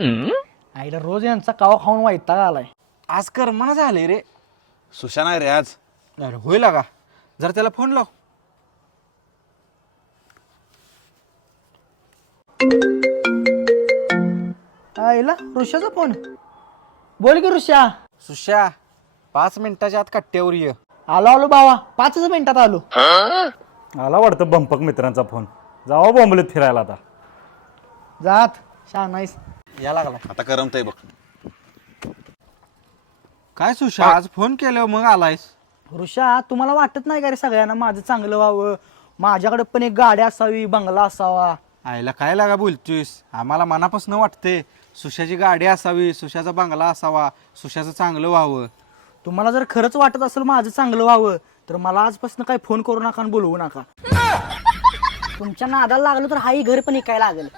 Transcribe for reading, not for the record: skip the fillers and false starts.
आईला रोज यांचा कावा खाऊन वैताग आलाय. आज कर म्हणा झाले रे. सुशा नाही रे आज. अरे होईल का जरा त्याला फोन लाव. आईला ऋषाचा फोन. बोल की ऋषा. सुशा 5 मिनिटाच्या आत कट्ट्यावर ये. आलो आलो बाबा, 5 मिनिटात आलो. आला वाटतं बंपक मित्रांचा फोन. जावा बोंबलेत फिरायला आता. जात शहाणाईस. या लागला. आता करमतय बघ. काय सुशा आज फोन केल्यावर मग आलायस. ऋषा तुम्हाला वाटत नाही का रे सगळ्यांना माझं चांगलं व्हावं, माझ्याकडे पण एक गाडी असावी, बंगला असावा. आईला काय लागा बोलतोयस. आम्हाला मनापासून वाटते सुशाची गाडी असावी, सुशाचा बंगला असावा, सुशाचं चांगलं व्हावं. तुम्हाला जर खरंच वाटत असेल माझं चांगलं व्हावं तर मला आजपासून काही फोन करू नका आणि बोलवू नका. तुमच्या नादाला लागलो तर हाही घर पण ऐकायला लागेल.